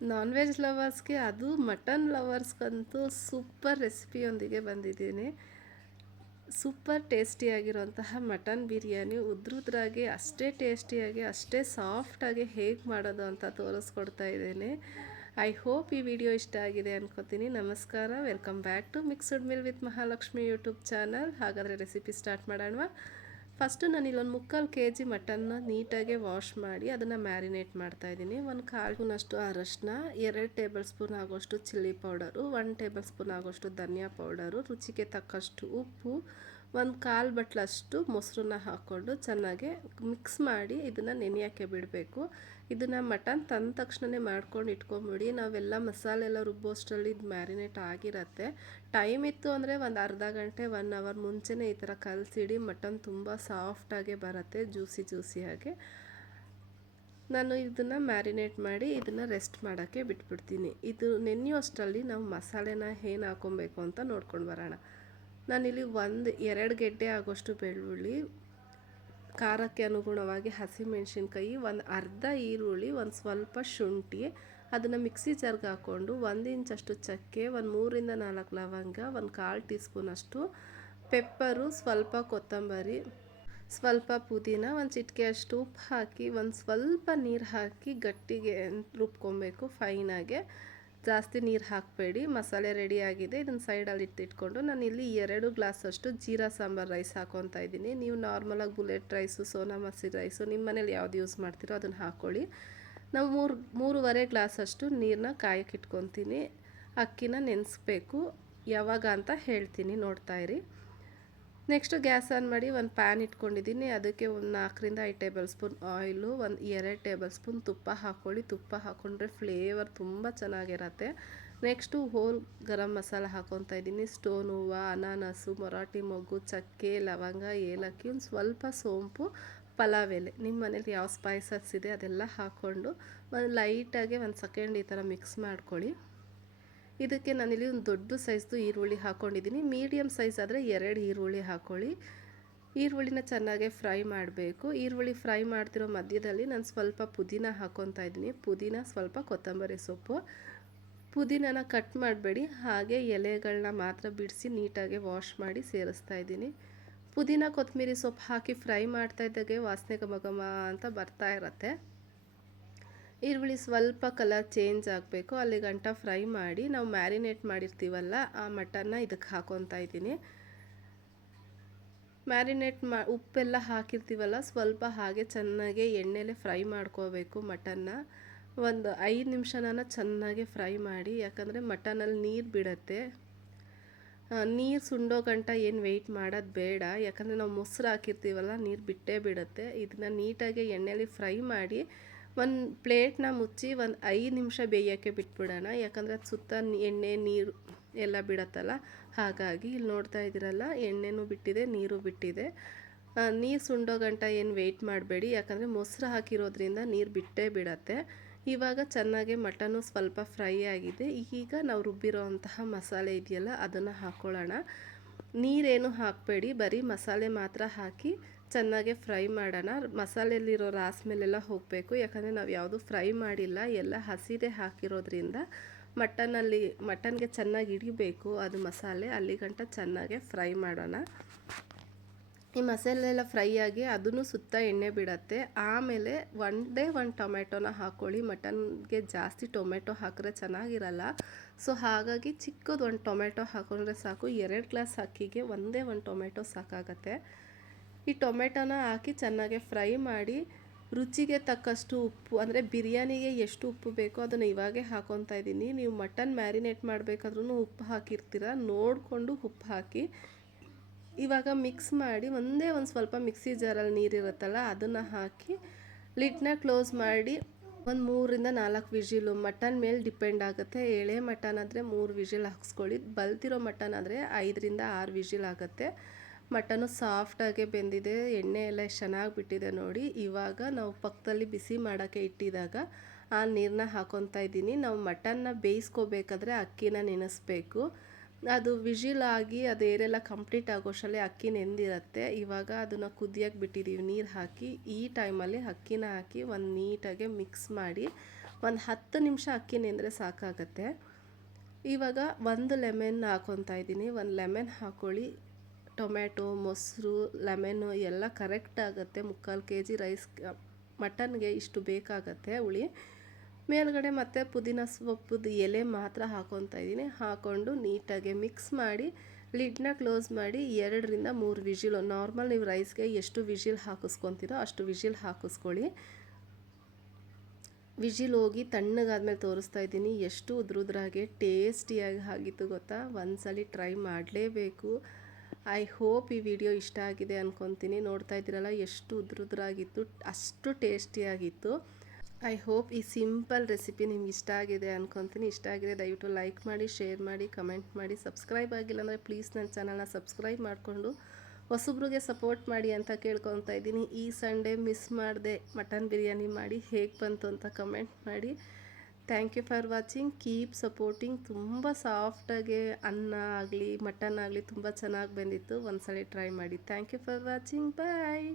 Non veg ಲವರ್ಸ್ಗೆ ಅದು mutton ಲವರ್ಸ್ಗಂತೂ super ರೆಸಿಪಿಯೊಂದಿಗೆ ಬಂದಿದ್ದೀನಿ. Super ಟೇಸ್ಟಿಯಾಗಿರುವಂತಹ mutton biryani ಉದ್ರುದ್ರಾಗಿ ಅಷ್ಟೇ ಟೇಸ್ಟಿಯಾಗಿ ಅಷ್ಟೇ ಸಾಫ್ಟಾಗಿ ಹೇಗೆ ಮಾಡೋದು ಅಂತ ತೋರಿಸ್ಕೊಡ್ತಾ ಇದ್ದೀನಿ. ಐ ಹೋಪ್ ಈ ವಿಡಿಯೋ ಇಷ್ಟ ಆಗಿದೆ ಅನ್ಕೋತೀನಿ. ನಮಸ್ಕಾರ, welcome back to mixed meal with Mahalakshmi YouTube channel. ಹಾಗಾದರೆ ರೆಸಿಪಿ ಸ್ಟಾರ್ಟ್ ಮಾಡೋಣ. ಫಸ್ಟು ನಾನು ಇಲ್ಲೊಂದು 3/4 kg ಮಟನ್ನ ನೀಟಾಗಿ ವಾಶ್ ಮಾಡಿ ಅದನ್ನು ಮ್ಯಾರಿನೇಟ್ ಮಾಡ್ತಾಯಿದ್ದೀನಿ. 1 ಕಾಲು ಸ್ಪೂನಷ್ಟು ಅರಶಿನ, 2 ಟೇಬಲ್ ಸ್ಪೂನ್ ಆಗೋಷ್ಟು ಚಿಲ್ಲಿ ಪೌಡರು, 1 ಟೇಬಲ್ ಸ್ಪೂನ್ ಆಗೋಷ್ಟು ಧನಿಯಾ ಪೌಡರು, ರುಚಿಗೆ ತಕ್ಕಷ್ಟು ಉಪ್ಪು, 1 ಕಾಲು ಬಟ್ಲಷ್ಟು ಮೊಸರನ್ನ ಹಾಕ್ಕೊಂಡು ಚೆನ್ನಾಗಿ ಮಿಕ್ಸ್ ಮಾಡಿ ಇದನ್ನು ನೆನೆಯೋಕ್ಕೆ ಬಿಡಬೇಕು. ಇದನ್ನು ಮಟನ್ ತಂದ ತಕ್ಷಣವೇ ಮಾಡ್ಕೊಂಡು ಇಟ್ಕೊಂಬಿಡಿ. ನಾವೆಲ್ಲ ಮಸಾಲೆ ಎಲ್ಲ ರುಬ್ಬೋಷ್ಟರಲ್ಲಿ ಇದು ಮ್ಯಾರಿನೇಟ್ ಆಗಿರುತ್ತೆ. ಟೈಮ್ ಇತ್ತು ಅಂದರೆ ಒಂದು ಅರ್ಧ ಗಂಟೆ 1 ಅವರ್ ಮುಂಚೆನೇ ಈ ಥರ ಕಲಸಿಡಿ. ಮಟನ್ ತುಂಬ ಸಾಫ್ಟಾಗೆ ಬರುತ್ತೆ, ಜ್ಯೂಸಿಯಾಗಿ. ನಾನು ಇದನ್ನು ಮ್ಯಾರಿನೇಟ್ ಮಾಡಿ ಇದನ್ನು ರೆಸ್ಟ್ ಮಾಡೋಕ್ಕೆ ಬಿಟ್ಬಿಡ್ತೀನಿ. ಇದು ನೆನೆಯೋಷ್ಟರಲ್ಲಿ ನಾವು ಮಸಾಲೆನ ಏನು ಹಾಕ್ಕೊಬೇಕು ಅಂತ ನೋಡ್ಕೊಂಡು ಬರೋಣ. ನಾನಿಲ್ಲಿ 2 ಗೆಡ್ಡೆ ಆಗೋಷ್ಟು ಬೆಳ್ಳುಳ್ಳಿ, ಖಾರಕ್ಕೆ ಅನುಗುಣವಾಗಿ ಹಸಿಮೆಣಸಿನ್ಕಾಯಿ, ಒಂದು ಅರ್ಧ ಈರುಳ್ಳಿ, ಒಂದು ಸ್ವಲ್ಪ ಶುಂಠಿ, ಅದನ್ನು ಮಿಕ್ಸಿ ಜಾರ್ಗೆ ಹಾಕ್ಕೊಂಡು 1 ಇಂಚಷ್ಟು ಚಕ್ಕೆ, ಒಂದು 3ರಿಂದ 4 ಲವಂಗ, ಒಂದು ಕಾಲು ಟೀ ಸ್ಪೂನಷ್ಟು ಪೆಪ್ಪರು, ಸ್ವಲ್ಪ ಕೊತ್ತಂಬರಿ, ಸ್ವಲ್ಪ ಪುದೀನ, ಒಂದು ಚಿಟಿಕೆಯಷ್ಟು ಉಪ್ಪು ಹಾಕಿ ಒಂದು ಸ್ವಲ್ಪ ನೀರು ಹಾಕಿ ಗಟ್ಟಿಗೆ ರುಬ್ಕೊಬೇಕು ಫೈನಾಗೆ. ಜಾಸ್ತಿ ನೀರು ಹಾಕಬೇಡಿ. ಮಸಾಲೆ ರೆಡಿಯಾಗಿದೆ. ಇದನ್ನು ಸೈಡಲ್ಲಿ ಇಟ್ಕೊಂಡು ನಾನು ಇಲ್ಲಿ 2 ಗ್ಲಾಸಷ್ಟು ಜೀರಾ ಸಾಂಬಾರು ರೈಸ್ ಹಾಕ್ಕೊತಾ ಇದ್ದೀನಿ. ನೀವು ನಾರ್ಮಲಾಗಿ bullet rice, Sona Masuri rice ನಿಮ್ಮ ಮನೇಲಿ ಯಾವ್ದು ಯೂಸ್ ಮಾಡ್ತೀರೋ ಅದನ್ನು ಹಾಕ್ಕೊಳ್ಳಿ. ನಾವು 3.5 ಗ್ಲಾಸಷ್ಟು ನೀರನ್ನ ಕಾಯಕ್ಕೆ ಇಟ್ಕೊತೀನಿ. ಅಕ್ಕಿನ ನೆನೆಸ್ಬೇಕು. ಯಾವಾಗ ಅಂತ ಹೇಳ್ತೀನಿ, ನೋಡ್ತಾಯಿರಿ. ನೆಕ್ಸ್ಟು ಗ್ಯಾಸ್ ಆನ್ ಮಾಡಿ ಒಂದು ಪ್ಯಾನ್ ಇಟ್ಕೊಂಡಿದ್ದೀನಿ. ಅದಕ್ಕೆ ಒಂದು 4ರಿಂದ 5 ಟೇಬಲ್ ಸ್ಪೂನ್ ಆಯಿಲು, ಒಂದು 2 ಟೇಬಲ್ ಸ್ಪೂನ್ ತುಪ್ಪ ಹಾಕ್ಕೊಳ್ಳಿ. ತುಪ್ಪ ಹಾಕ್ಕೊಂಡ್ರೆ ಫ್ಲೇವರ್ ತುಂಬ ಚೆನ್ನಾಗಿರತ್ತೆ. ನೆಕ್ಸ್ಟು ಹೋಲ್ ಗರಂ ಮಸಾಲ ಹಾಕ್ಕೊತಾ ಇದ್ದೀನಿ. ಸ್ಟೋನ್ ಹೂವು, ಅನಾನಸು, ಮೊರಾಟಿ ಮೊಗ್ಗು, ಚಕ್ಕೆ, ಲವಂಗ, ಏಲಕ್ಕಿ, ಒಂದು ಸ್ವಲ್ಪ ಸೋಂಪು, ಪಲಾವ್ ಎಲೆ, ನಿಮ್ಮ ಮನೇಲಿ ಯಾವ ಸ್ಪೈಸಸ್ ಇದೆ ಅದೆಲ್ಲ ಹಾಕ್ಕೊಂಡು ಒಂದು ಲೈಟಾಗಿ 1 ಸೆಕೆಂಡ್ ಈ ಥರ ಮಿಕ್ಸ್ ಮಾಡ್ಕೊಳ್ಳಿ. ಇದಕ್ಕೆ ನಾನಿಲ್ಲಿ ಒಂದು ದೊಡ್ಡ ಸೈಜ್ದು ಈರುಳ್ಳಿ ಹಾಕ್ಕೊಂಡಿದ್ದೀನಿ. ಮೀಡಿಯಮ್ ಸೈಜ್ ಆದರೆ 2 ಈರುಳ್ಳಿ ಹಾಕ್ಕೊಳ್ಳಿ. ಈರುಳ್ಳಿನ ಚೆನ್ನಾಗಿ ಫ್ರೈ ಮಾಡಬೇಕು. ಈರುಳ್ಳಿ ಫ್ರೈ ಮಾಡ್ತಿರೋ ಮಧ್ಯದಲ್ಲಿ ನಾನು ಸ್ವಲ್ಪ ಪುದೀನ ಹಾಕ್ಕೊತಾ ಇದ್ದೀನಿ. ಪುದೀನ, ಸ್ವಲ್ಪ ಕೊತ್ತಂಬರಿ ಸೊಪ್ಪು. ಪುದೀನನ ಕಟ್ ಮಾಡಬೇಡಿ, ಹಾಗೆ ಎಲೆಗಳನ್ನ ಮಾತ್ರ ಬಿಡಿಸಿ ನೀಟಾಗಿ ವಾಶ್ ಮಾಡಿ ಸೇರಿಸ್ತಾ ಇದ್ದೀನಿ. ಪುದೀನ ಕೊತ್ತಂಬರಿ ಸೊಪ್ಪು ಹಾಕಿ ಫ್ರೈ ಮಾಡ್ತಾ ಇದ್ದಾಗೆ ವಾಸನೆ ಘಮ ಅಂತ ಬರ್ತಾ ಇರತ್ತೆ. ಈರುಳ್ಳಿ ಸ್ವಲ್ಪ ಕಲರ್ ಚೇಂಜ್ ಆಗಬೇಕು, ಅಲ್ಲಿ ಗಂಟ ಫ್ರೈ ಮಾಡಿ ನಾವು ಮ್ಯಾರಿನೇಟ್ ಮಾಡಿರ್ತೀವಲ್ಲ ಆ ಮಟನ್ನ ಇದಕ್ಕೆ ಹಾಕ್ಕೊತಾ ಇದ್ದೀನಿ. ಉಪ್ಪೆಲ್ಲ ಹಾಕಿರ್ತೀವಲ್ಲ ಸ್ವಲ್ಪ ಹಾಗೆ ಚೆನ್ನಾಗಿ ಎಣ್ಣೆಲೆ ಫ್ರೈ ಮಾಡ್ಕೋಬೇಕು ಮಟನ್ನ. ಒಂದು 5 ನಿಮಿಷನ ಚೆನ್ನಾಗಿ ಫ್ರೈ ಮಾಡಿ, ಯಾಕಂದರೆ ಮಟನಲ್ಲಿ ನೀರು ಬಿಡುತ್ತೆ. ನೀರು ಸುಂಡೋ ಗಂಟ ಏನು ವೆಯ್ಟ್ ಮಾಡೋದು ಬೇಡ, ಯಾಕಂದರೆ ನಾವು ಮೊಸರು ಹಾಕಿರ್ತೀವಲ್ಲ ನೀರು ಬಿಟ್ಟೇ ಬಿಡುತ್ತೆ. ಇದನ್ನು ನೀಟಾಗಿ ಎಣ್ಣೆಲಿ ಫ್ರೈ ಮಾಡಿ ಒಂದು ಪ್ಲೇಟ್ನ ಮುಚ್ಚಿ ಒಂದು 5 ನಿಮಿಷ ಬೇಯೋಕ್ಕೆ ಬಿಟ್ಬಿಡೋಣ. ಯಾಕಂದರೆ ಅದು ಸುತ್ತ ಎಣ್ಣೆ ನೀರು ಎಲ್ಲ ಬಿಡತ್ತಲ್ಲ, ಹಾಗಾಗಿ ಇಲ್ಲಿ ನೋಡ್ತಾ ಇದ್ದೀರಲ್ಲ ಎಣ್ಣೆನೂ ಬಿಟ್ಟಿದೆ, ನೀರು ಬಿಟ್ಟಿದೆ. ನೀರು ಸುಂಡೋ ಗಂಟ ಏನು ವೆಯ್ಟ್ ಮಾಡಬೇಡಿ, ಯಾಕಂದರೆ ಮೊಸರು ಹಾಕಿರೋದ್ರಿಂದ ನೀರು ಬಿಟ್ಟೇ ಬಿಡತ್ತೆ. ಇವಾಗ ಚೆನ್ನಾಗಿ ಮಟನ್ನು ಸ್ವಲ್ಪ ಫ್ರೈ ಆಗಿದೆ. ಈಗ ನಾವು ರುಬ್ಬಿರೋ ಅಂತಹ ಮಸಾಲೆ ಇದೆಯಲ್ಲ ಅದನ್ನು ಹಾಕ್ಕೊಳ್ಳೋಣ. ನೀರೇನು ಹಾಕಬೇಡಿ, ಬರೀ ಮಸಾಲೆ ಮಾತ್ರ ಹಾಕಿ ಚೆನ್ನಾಗಿ ಫ್ರೈ ಮಾಡೋಣ. ಮಸಾಲೆಯಲ್ಲಿರೋ ರಾಸ್ಮೆಲೆಲ್ಲ ಹೋಗಬೇಕು, ಯಾಕಂದರೆ ನಾವು ಯಾವುದು ಫ್ರೈ ಮಾಡಿಲ್ಲ, ಎಲ್ಲ ಹಸಿದೇ ಹಾಕಿರೋದ್ರಿಂದ ಮಟನ್ಗೆ ಚೆನ್ನಾಗಿ ಹಿಡಿಬೇಕು ಅದು ಮಸಾಲೆ. ಅಲ್ಲಿ ಗಂಟ ಚೆನ್ನಾಗೆ ಫ್ರೈ ಮಾಡೋಣ. ಈ ಮಸಾಲೆ ಎಲ್ಲ ಫ್ರೈ ಆಗಿ ಅದನ್ನು ಸುತ್ತ ಎಣ್ಣೆ ಬಿಡತ್ತೆ. ಆಮೇಲೆ ಒಂದೇ ಒಂದು ಟೊಮೆಟೊನ ಹಾಕ್ಕೊಳ್ಳಿ. ಮಟನ್ಗೆ ಜಾಸ್ತಿ ಟೊಮೆಟೊ ಹಾಕಿದ್ರೆ ಚೆನ್ನಾಗಿರಲ್ಲ, ಸೊ ಹಾಗಾಗಿ ಚಿಕ್ಕದು ಒಂದು ಟೊಮೆಟೊ ಹಾಕೊಂಡ್ರೆ ಸಾಕು. 2 ಗ್ಲಾಸ್ ಅಕ್ಕಿಗೆ ಒಂದೇ ಒಂದು ಟೊಮೆಟೊ ಸಾಕಾಗತ್ತೆ. ಈ ಟೊಮೆಟೊನ ಹಾಕಿ ಚೆನ್ನಾಗಿ ಫ್ರೈ ಮಾಡಿ, ರುಚಿಗೆ ತಕ್ಕಷ್ಟು ಉಪ್ಪು, ಅಂದರೆ ಬಿರಿಯಾನಿಗೆ ಎಷ್ಟು ಉಪ್ಪು ಬೇಕೋ ಅದನ್ನು ಇವಾಗೇ ಹಾಕ್ಕೊತಾ ಇದ್ದೀನಿ. ನೀವು ಮಟನ್ ಮ್ಯಾರಿನೇಟ್ ಮಾಡಬೇಕಾದ್ರೂ ಉಪ್ಪು ಹಾಕಿರ್ತೀರ, ನೋಡಿಕೊಂಡು ಉಪ್ಪು ಹಾಕಿ. ಇವಾಗ ಮಿಕ್ಸ್ ಮಾಡಿ ಒಂದೇ ಒಂದು ಸ್ವಲ್ಪ ಮಿಕ್ಸಿ ಜಾರಲ್ಲಿ ನೀರಿರುತ್ತಲ್ಲ ಅದನ್ನು ಹಾಕಿ ಲಿಡ್ನ ಕ್ಲೋಸ್ ಮಾಡಿ ಒಂದು 3ರಿಂದ 4 ವಿಜಿಲು. ಮಟನ್ ಮೇಲೆ ಡಿಪೆಂಡ್ ಆಗುತ್ತೆ. ಎಳೆ ಮಟನ್ ಆದರೆ 3 ವಿಜಿಲ್ ಹಾಕ್ಸ್ಕೊಳ್ಳಿ. ಬಲ್ತಿರೋ ಮಟನ್ ಆದರೆ 5ರಿಂದ 6 ವಿಜಿಲ್ ಆಗುತ್ತೆ. ಮಟನ್ನು ಸಾಫ್ಟಾಗೆ ಬೆಂದಿದೆ, ಎಣ್ಣೆ ಎಲ್ಲ ಚೆನ್ನಾಗಿ ಬಿಟ್ಟಿದೆ ನೋಡಿ. ಇವಾಗ ನಾವು ಪಕ್ಕದಲ್ಲಿ ಬಿಸಿ ಮಾಡೋಕ್ಕೆ ಇಟ್ಟಿದಾಗ ಆ ನೀರನ್ನ ಹಾಕ್ಕೊತಾ ಇದ್ದೀನಿ. ನಾವು ಮಟನ್ನ ಬೇಯಿಸ್ಕೋಬೇಕಾದ್ರೆ ಅಕ್ಕಿನ ನೆನೆಸ್ಬೇಕು. ಅದು ವಿಜಿಲ್ ಆಗಿ ಅದು ಏರೆಲ್ಲ ಕಂಪ್ಲೀಟ್ ಆಗೋಷ್ಟರಲ್ಲಿ ಅಕ್ಕಿ ನೆಂದಿರುತ್ತೆ. ಇವಾಗ ಅದನ್ನು ಕುದಿಯೋಕ್ಕೆ ಬಿಟ್ಟಿದ್ದೀವಿ ನೀರು ಹಾಕಿ. ಈ ಟೈಮಲ್ಲಿ ಅಕ್ಕಿನ ಹಾಕಿ ಒಂದು ನೀಟಾಗಿ ಮಿಕ್ಸ್ ಮಾಡಿ ಒಂದು 10 ನಿಮಿಷ ಅಕ್ಕಿ ನೆಂದರೆ ಸಾಕಾಗತ್ತೆ. ಇವಾಗ ಒಂದು ಲೆಮನ್ ಹಾಕ್ಕೊತಾ ಇದ್ದೀನಿ. ಒಂದು ಲೆಮನ್ ಹಾಕ್ಕೊಳ್ಳಿ. ಟೊಮ್ಯಾಟೊ, ಮೊಸರು, ಲೆಮನ್ನು ಎಲ್ಲ ಕರೆಕ್ಟ್ ಆಗುತ್ತೆ. 3/4 kg ರೈಸ್ ಮಟನ್ಗೆ ಇಷ್ಟು ಬೇಕಾಗತ್ತೆ ಹುಳಿ. ಮೇಲ್ಗಡೆ ಮತ್ತು ಪುದೀನ ಸೊಪ್ಪುದು ಎಲೆ ಮಾತ್ರ ಹಾಕ್ಕೊತಾ ಇದ್ದೀನಿ. ಹಾಕ್ಕೊಂಡು ನೀಟಾಗಿ ಮಿಕ್ಸ್ ಮಾಡಿ ಲಿಡ್ನ ಕ್ಲೋಸ್ ಮಾಡಿ 2ರಿಂದ 3 ವಿಷಿಲು, ನಾರ್ಮಲ್ ನೀವು ರೈಸ್ಗೆ ಎಷ್ಟು ವಿಷಿಲ್ ಹಾಕಿಸ್ಕೊತೀರೋ ಅಷ್ಟು ವಿಷಿಲ್ ಹಾಕಿಸ್ಕೊಳ್ಳಿ. ವಿಷಿಲ್ ಹೋಗಿ ತಣ್ಣಗಾದ್ಮೇಲೆ ತೋರಿಸ್ತಾ ಇದ್ದೀನಿ. ಎಷ್ಟು ಉದ್ರುದ್ರಾಗೆ ಟೇಸ್ಟಿಯಾಗಿ ಆಗಿತ್ತು ಗೊತ್ತಾ. ಒಂದ್ಸಲಿ ಟ್ರೈ ಮಾಡಲೇಬೇಕು. ಐ ಹೋಪ್ ಈ ವಿಡಿಯೋ ಇಷ್ಟ ಆಗಿದೆ ಅಂದ್ಕೊತೀನಿ. ನೋಡ್ತಾ ಇದ್ದೀರಲ್ಲ ಎಷ್ಟು ಉದ್ರುದ್ರಾಗಿತ್ತು, ಅಷ್ಟು ಟೇಸ್ಟಿಯಾಗಿತ್ತು. ಐ ಹೋಪ್ ಈ ಸಿಂಪಲ್ ರೆಸಿಪಿ ನಿಮ್ಗೆ ಇಷ್ಟ ಆಗಿದೆ ಅಂದ್ಕೊತೀನಿ. ಇಷ್ಟ ಆಗಿದೆ ದಯವಿಟ್ಟು ಲೈಕ್ ಮಾಡಿ, ಶೇರ್ ಮಾಡಿ, ಕಮೆಂಟ್ ಮಾಡಿ. ಸಬ್ಸ್ಕ್ರೈಬ್ ಆಗಿಲ್ಲ ಅಂದರೆ ಪ್ಲೀಸ್ ನನ್ನ ಚಾನಲ್ನ ಸಬ್ಸ್ಕ್ರೈಬ್ ಮಾಡಿಕೊಂಡು ಹೊಸಬ್ರಿಗೆ ಸಪೋರ್ಟ್ ಮಾಡಿ ಅಂತ ಕೇಳ್ಕೊತಾ ಇದ್ದೀನಿ. ಈ ಸಂಡೇ ಮಿಸ್ ಮಾಡದೆ ಮಟನ್ ಬಿರಿಯಾನಿ ಮಾಡಿ ಹೇಗೆ ಬಂತು ಅಂತ ಕಮೆಂಟ್ ಮಾಡಿ. Thank you for watching. Keep supporting. ತುಂಬ ಸಾಫ್ಟಾಗಿ ಅನ್ನ ಆಗಲಿ ಮಟನ್ ಆಗಲಿ ತುಂಬ ಚೆನ್ನಾಗಿ ಬಂದಿತ್ತು. ಒಂದ್ಸಲ ಟ್ರೈ ಮಾಡಿ. Thank you for watching. Bye.